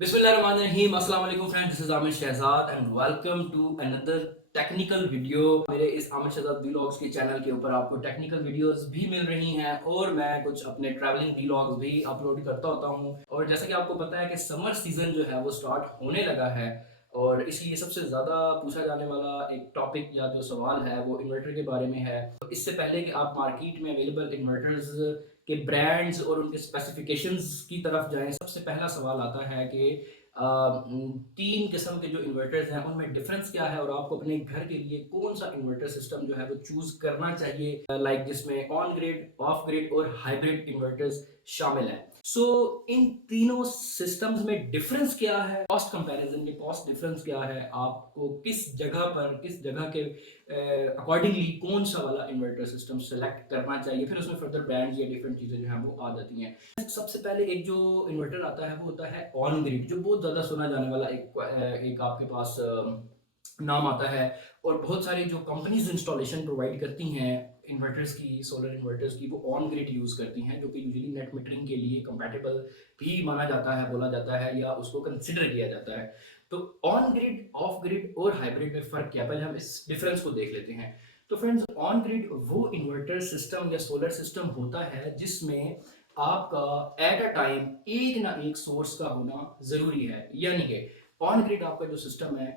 बिस्मिल्लाहिर्रहमानिर्रहीम। अस्सलाम वालेकुम friends, this is Aamir Shahzad and welcome to another technical video. मेरे इस आमिर शहजाद व्लॉग्स के चैनल के ऊपर आपको टेक्निकल वीडियोस भी मिल रही हैं और मैं कुछ अपने ट्रैवलिंग व्लॉग्स भी अपलोड करता होता हूं। और जैसा कि आपको पता है कि समर सीजन जो है वो स्टार्ट होने लगा है और इसलिए सबसे ज़्यादा पूछा जाने वाला एक टॉपिक या जो सवाल है वो इन्वर्टर के बारे में है। तो इससे पहले कि आप मार्केट में अवेलेबल इन्वर्टर्स के ब्रांड्स और उनके स्पेसिफिकेशंस की तरफ जाएं, सबसे पहला सवाल आता है कि तीन किस्म के जो इन्वर्टर्स हैं उनमें डिफरेंस क्या है और आपको अपने घर के लिए कौन सा इन्वर्टर सिस्टम जो है वो चूज करना चाहिए, लाइक जिसमें ऑन ग्रिड, ऑफ ग्रिड और हाइब्रिड इन्वर्टर्स शामिल हैं। सो इन तीनों सिस्टम्स में डिफरेंस क्या है, कॉस्ट कंपैरिजन में कॉस्ट डिफरेंस क्या है, आपको किस जगह के अकॉर्डिंगली कौन सा वाला इन्वर्टर सिस्टम सेलेक्ट करना चाहिए, फिर उसमें फर्दर ब्रांड्स या डिफरेंट चीज़ें जो हैं वो आ जाती हैं। सबसे पहले एक जो इन्वर्टर आता है वो होता है ऑन ग्रिड, जो बहुत ज़्यादा सुना जाने वाला एक आपके पास नाम आता है। और बहुत सारी जो कंपनीज इंस्टॉलेशन प्रोवाइड करती हैं इन्वर्टर्स की, सोलर इन्वर्टर्स की, वो ऑन ग्रिड यूज़ करती हैं, जो कि यूजुअली नेट मीटरिंग के लिए कंपैटिबल भी माना जाता है, बोला जाता है या उसको कंसिडर किया जाता है। तो ऑन ग्रिड, ऑफ ग्रिड और हाइब्रिड में फ़र्क क्या है, पहले हम इस डिफरेंस को देख लेते हैं। तो फ्रेंड्स, ऑन ग्रिड वो इन्वर्टर सिस्टम या सोलर सिस्टम होता है जिसमें आपका एट अ टाइम एक ना एक सोर्स का होना ज़रूरी है। यानी कि ऑन ग्रिड आपका जो सिस्टम है,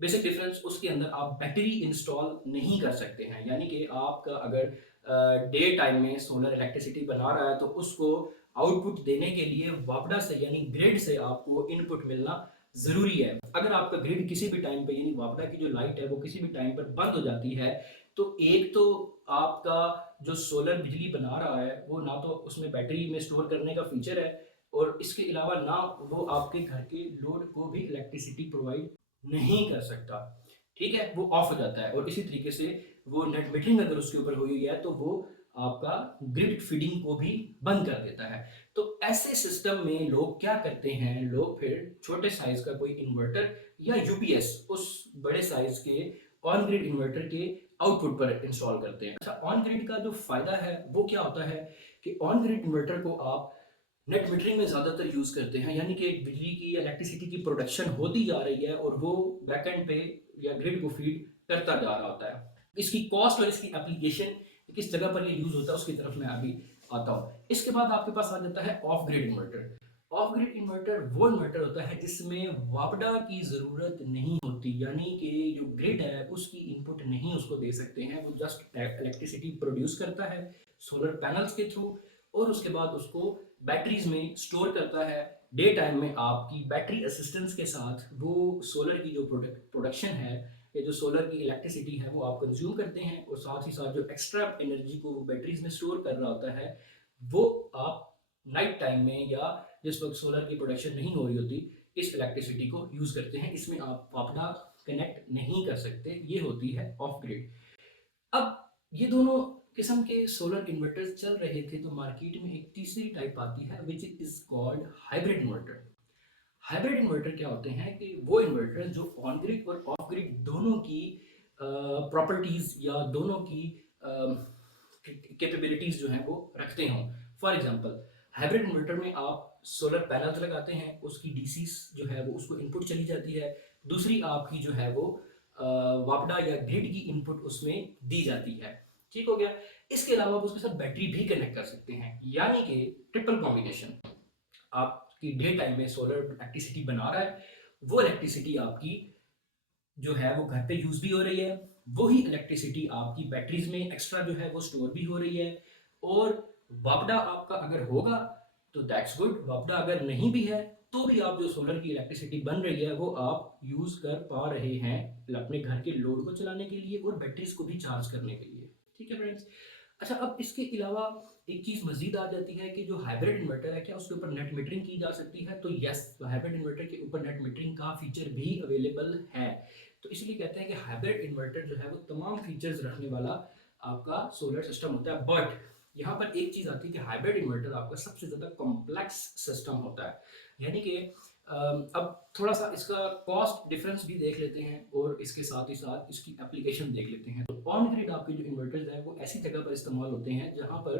बेसिक डिफरेंस उसके अंदर आप बैटरी इंस्टॉल नहीं कर सकते हैं। यानी कि आपका अगर डे टाइम में सोलर इलेक्ट्रिसिटी बना रहा है तो उसको आउटपुट देने के लिए वापडा से यानी ग्रिड से आपको इनपुट मिलना ज़रूरी है। अगर आपका ग्रिड किसी भी टाइम पे यानी वापडा की जो लाइट है वो किसी भी टाइम पर बंद हो जाती है तो एक तो आपका जो सोलर बिजली बना रहा है वो ना तो उसमें बैटरी में स्टोर करने का फीचर है और इसके अलावा ना वो आपके घर के लोड को भी इलेक्ट्रिसिटी प्रोवाइड नहीं कर सकता। ठीक है, वो ऑफ हो जाता है। और इसी तरीके से वो नेट मीटरिंग अगर उसके ऊपर हुई है तो वो आपका ग्रिड फीडिंग को भी बंद कर देता है। तो ऐसे सिस्टम में लोग क्या करते हैं, लोग फिर छोटे साइज का कोई इन्वर्टर या यूपीएस उस बड़े साइज के ऑन ग्रिड इन्वर्टर के आउटपुट पर इंस्टॉल करते हैं। अच्छा, ऑन ग्रिड का जो फायदा है वो क्या होता है कि ऑन ग्रिड इन्वर्टर को आप नेट मीटरिंग में ज़्यादातर यूज़ करते हैं, यानी कि बिजली की या इलेक्ट्रिसिटी की प्रोडक्शन होती जा रही है और वो बैकएंड पे या ग्रिड को फीड करता जा रहा होता है। इसकी कॉस्ट और इसकी एप्लीकेशन किस जगह पर ये यूज़ होता है उसकी तरफ मैं अभी आता हूँ। इसके बाद आपके पास आ जाता है of grid inverter. Of grid inverter वो इन्वर्टर होता है जिसमें वापडा की ज़रूरत नहीं होती, यानी कि जो ग्रिड है उसकी इनपुट नहीं उसको दे सकते हैं, वो जस्ट इलेक्ट्रिसिटी प्रोड्यूस करता है सोलर पैनल्स के थ्रू और उसके बाद उसको बैटरीज में स्टोर करता है। डे टाइम में आपकी बैटरी असिस्टेंस के साथ वो सोलर की जो प्रोडक्शन है या जो सोलर की इलेक्ट्रिसिटी है वो आप कंज्यूम करते हैं और साथ ही साथ जो एक्स्ट्रा एनर्जी को वो बैटरीज में स्टोर कर रहा होता है वो आप नाइट टाइम में या जिस वक्त सोलर की प्रोडक्शन नहीं हो रही होती इस इलेक्ट्रिसिटी को यूज़ करते हैं। इसमें आप अपना कनेक्ट नहीं कर सकते, ये होती है ऑफ ग्रिड। अब ये दोनों किस्म के सोलर इन्वर्टर्स चल रहे थे तो मार्केट में एक तीसरी टाइप आती है which is called hybrid inverter. Hybrid inverter क्या होते हैं कि वो इन्वर्टर जो ऑन ग्रिड और ऑफ ग्रिड दोनों की प्रॉपर्टीज या दोनों की कैपेबिलिटीज जो हैं वो रखते हों। फॉर एग्जांपल, हाइब्रिड इन्वर्टर में आप सोलर पैनल्स लगाते हैं, उसकी डीसी जो है वो उसको इनपुट चली जाती है, दूसरी आपकी जो है वो वापडा या ग्रिड की इनपुट उसमें दी जाती है। ठीक हो गया। इसके अलावा आप उसके साथ बैटरी भी कनेक्ट कर सकते हैं, यानी कि ट्रिपल कॉम्बिनेशन। आपकी डे टाइम में सोलर इलेक्ट्रिसिटी बना रहा है, वो इलेक्ट्रिसिटी आपकी जो है वो घर पे यूज भी हो रही है, वही इलेक्ट्रिसिटी आपकी बैटरीज में एक्स्ट्रा जो है वो स्टोर भी हो रही है। और वापडा आपका अगर होगा तो दैट्स गुड, वापडा अगर नहीं भी है तो भी आप जो सोलर की इलेक्ट्रिसिटी बन रही है वो आप यूज कर पा रहे हैं अपने घर के लोड को चलाने के लिए और बैटरीज को भी चार्ज करने के लिए। ठीक है फ्रेंड्स। अच्छा, अब इसके अलावा एक चीज़ मज़ीद आ जाती है कि जो हाइब्रिड इन्वर्टर है क्या उसके ऊपर नेट मीटरिंग की जा सकती है? तो यस, हाइब्रिड इन्वर्टर के ऊपर नेट मीटरिंग का फीचर भी अवेलेबल है। तो इसलिए कहते हैं कि हाइब्रिड इन्वर्टर जो है वो तमाम फीचर्स रखने वाला आपका सोलर सिस्टम होता है। बट यहाँ पर एक चीज़ आती है कि हाइब्रिड इन्वर्टर आपका सबसे ज़्यादा कॉम्प्लेक्स सिस्टम होता है। यानी कि अब थोड़ा सा इसका कॉस्ट डिफरेंस भी देख लेते हैं और इसके साथ ही साथ इसकी एप्लीकेशन देख लेते हैं। तो ऑन ग्रिड आपके जो इन्वर्टर्स हैं वो ऐसी जगह पर इस्तेमाल होते हैं जहाँ पर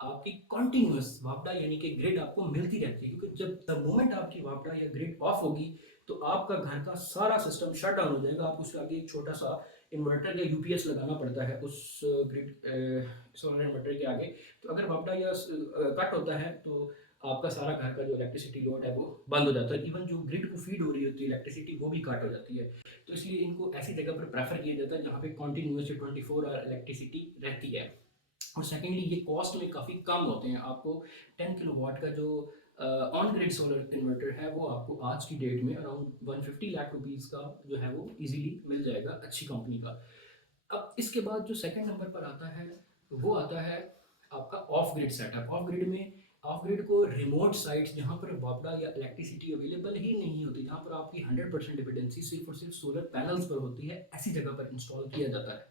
आपकी कंटिन्यूअस वापडा यानी कि ग्रिड आपको मिलती रहती है, क्योंकि जब द मोमेंट आपकी वापडा या ग्रिड ऑफ होगी तो आपका घर का सारा सिस्टम शट डाउन हो जाएगा। आपको उसके आगे एक छोटा सा इन्वर्टर या यूपीएस लगाना पड़ता है उस ग्रिड सोलर इन्वर्टर के आगे। तो अगर वापडा या कट होता है तो आपका सारा घर का जो इलेक्ट्रिसिटी लोड है वो बंद हो जाता है। इवन जो ग्रिड को फीड हो रही होती है इलेक्ट्रिसिटी वो भी कट हो जाती है। तो इसलिए इनको ऐसी जगह पर प्रेफर किया जाता है जहाँ पे कंटिन्यूअसली 24 आवर इलेक्ट्रिसिटी रहती है। और सेकेंडली ये कॉस्ट में काफ़ी कम होते हैं। आपको 10 किलोवाट का जो ऑन ग्रिड सोलर इन्वर्टर है वो आपको आज की डेट में अराउंड 150 लाख रुपीज़ का जो है वो इजीली मिल जाएगा अच्छी कंपनी का। अब इसके बाद जो सेकंड नंबर पर आता है वो आता है आपका of grid setup. Of grid को रिमोट साइट्स जहाँ पर वापडा या इलेक्ट्रिसिटी अवेलेबल ही नहीं होती, जहाँ पर आपकी 100% डिपेंडेंसी सिर्फ और सिर्फ सोलर पैनल्स पर होती है, ऐसी जगह पर इंस्टॉल किया जाता है।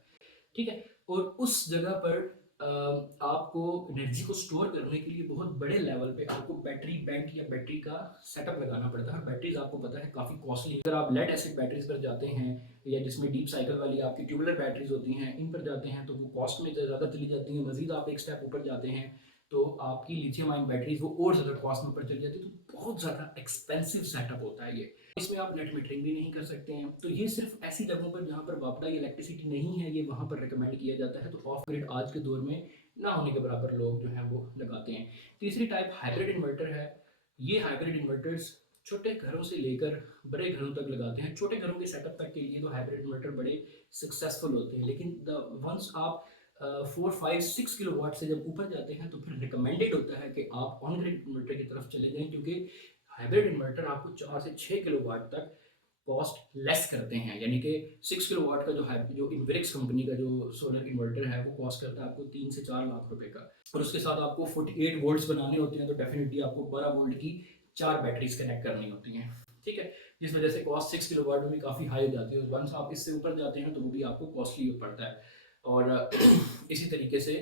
ठीक है। और उस जगह पर आपको एनर्जी को स्टोर करने के लिए बहुत बड़े लेवल पे आपको बैटरी बैंक या बैटरी का सेटअप लगाना पड़ता है। बैटरीज आपको पता है काफ़ी कॉस्टली। अगर आप लेड एसिड बैटरीज पर जाते हैं या जिसमें डीप साइकिल वाली आपकी ट्यूबुलर बैटरीज होती हैं, इन पर जाते हैं तो वो कॉस्ट में ज़्यादा चली जाती हैं। मजीद आप एक स्टेप ऊपर जाते हैं तो आपकी लिथियम आयन बैटरीज वो और ज़्यादा कॉस्ट में ऊपर चली जाती है। तो बहुत ज़्यादा एक्सपेंसिव सेटअप होता है ये। इसमें आप नेट मीटरिंग भी नहीं कर सकते हैं। तो ये सिर्फ ऐसी जगहों पर जहाँ पर वापडा या इलेक्ट्रिसिटी नहीं है, ये वहाँ पर रिकमेंड किया जाता है। तो ऑफ ग्रिड आज के दौर में ना होने के बराबर लोग जो हैं वो लगाते हैं। तीसरी टाइप हाइब्रिड इन्वर्टर है। ये हाइब्रिड इन्वर्टर्स छोटे घरों से लेकर बड़े घरों तक लगाते हैं। छोटे घरों के सेटअप तक के लिए तो हाइब्रिड इन्वर्टर बड़े सक्सेसफुल होते हैं, लेकिन वंस आप 4, 5, 6 किलोवाट से जब ऊपर जाते हैं तो फिर रिकमेंडेड होता है कि आप ऑन ग्रिड इन्वर्टर की तरफ चले जाएं, क्योंकि हाइब्रिड इन्वर्टर आपको 4 से 6 किलोवाट तक कॉस्ट लेस करते हैं। यानी कि 6 किलोवाट का जो इन्वेरिक्स कंपनी का जो सोलर इन्वर्टर है वो कॉस्ट करता है आपको 3 से 4 लाख रुपए का। और उसके साथ आपको 48 वोल्ट्स बनाने होते हैं, तो डेफिनेटली आपको 12 वोल्ट की 4 बैटरीज कनेक्ट करनी होती हैं। ठीक है। जिस वजह से कॉस्ट 6 किलोवाट में भी काफ़ी हाई हो जाती है। वंस आप इससे ऊपर जाते हैं तो वो भी आपको कॉस्टली पड़ता है। और इसी तरीके से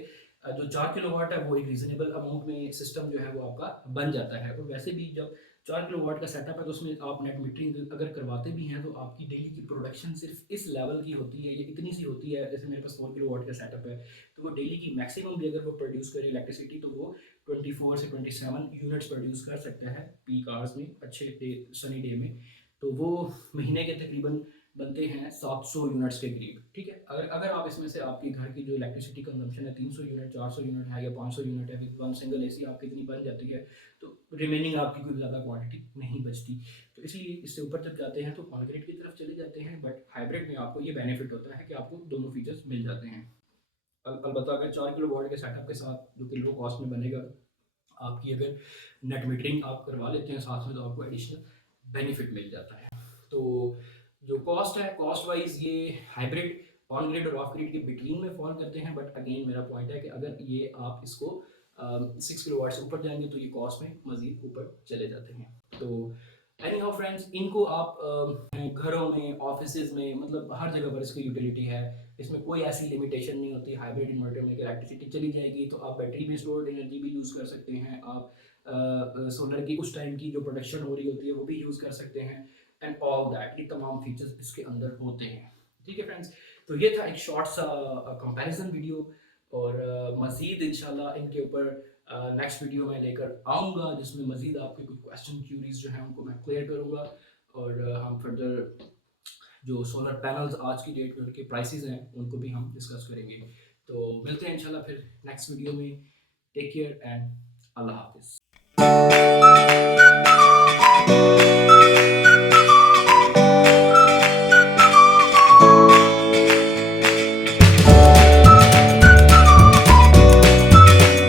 जो 4 किलोवाट है वो एक रीजनेबल अमाउंट में सिस्टम जो है वो आपका बन जाता है। और वैसे भी जब 4 किलोवाट का सेटअप है तो उसमें आप नेट मीटरिंग अगर करवाते भी हैं तो आपकी डेली की प्रोडक्शन सिर्फ इस लेवल की होती है, ये इतनी सी होती है। जैसे मेरे पास 4 किलोवाट का सेटअप है तो वो डेली की मैक्सिमम भी अगर वो प्रोड्यूस करे इलेक्ट्रिसिटी तो वो 24 से 27 यूनिट्स प्रोड्यूस कर सकता है पीक आवर्स में, अच्छे डे सनी डे में। तो वो महीने के तकरीबन बनते हैं 700 यूनिट्स के करीब। ठीक है। अगर आप इसमें से आपकी घर की जो इलेक्ट्रिसिटी कंजम्पशन है 300 यूनिट 400 यूनिट है या 500 यूनिट है, विद वन सिंगल एसी आपकी इतनी बन जाती है तो रिमेनिंग आपकी कोई ज़्यादा क्वांटिटी नहीं बचती। तो इसलिए इससे ऊपर जब जाते हैं तो ऑन ग्रिड की तरफ चले जाते हैं। बट हाइब्रिड में आपको ये बेनिफिट होता है कि आपको दोनों फीचर्स मिल जाते हैं। अलबत्ता अगर 4 किलो वाट के सेटअप के साथ जो कि लो कॉस्ट में बनेगा, आपकी अगर नेट मीटरिंग आप करवा लेते हैं साथ में तो आपको एडिशनल बेनिफिट मिल जाता है। तो जो कॉस्ट है, कॉस्ट वाइज ये हाइब्रिड ऑन ग्रिड और ऑफ ग्रिड के बिटवीन में फॉल करते हैं। बट अगेन मेरा पॉइंट है कि अगर ये आप इसको 6 किलो वाट से ऊपर जाएंगे तो ये कॉस्ट में मजीद ऊपर चले जाते हैं। तो एनी हाउ फ्रेंड्स, इनको आप घरों में, ऑफिस में, मतलब हर जगह पर इसकी यूटिलिटी है। इसमें कोई ऐसी लिमिटेशन नहीं होती हाइब्रिड इन्वर्टर में कि इलेक्ट्रिसिटी चली जाएगी तो आप बैटरी में स्टोर्ड एनर्जी भी यूज़ कर सकते हैं। आप सोलर की उस टाइम की जो प्रोडक्शन हो रही होती है वो भी यूज़ कर सकते हैं। एंड ऑल दैट, ये तमाम फीचर्स इसके अंदर होते हैं। ठीक है फ्रेंड्स, तो ये था एक शॉर्ट सा कंपैरिजन वीडियो। और मज़ीद इंशाल्लाह इनके ऊपर नेक्स्ट वीडियो में लेकर आऊँगा जिसमें मज़ीद आपके कुछ क्वेश्चन क्यूरीज जो हैं उनको मैं क्लियर करूँगा। और हम फर्दर जो सोलर पैनल्स आज की डेट में उनके प्राइसेस हैं उनको भी हम डिस्कस करेंगे। तो मिलते हैं इंशाल्लाह फिर नेक्स्ट वीडियो में। टेक केयर एंड अल्लाह हाफिज़।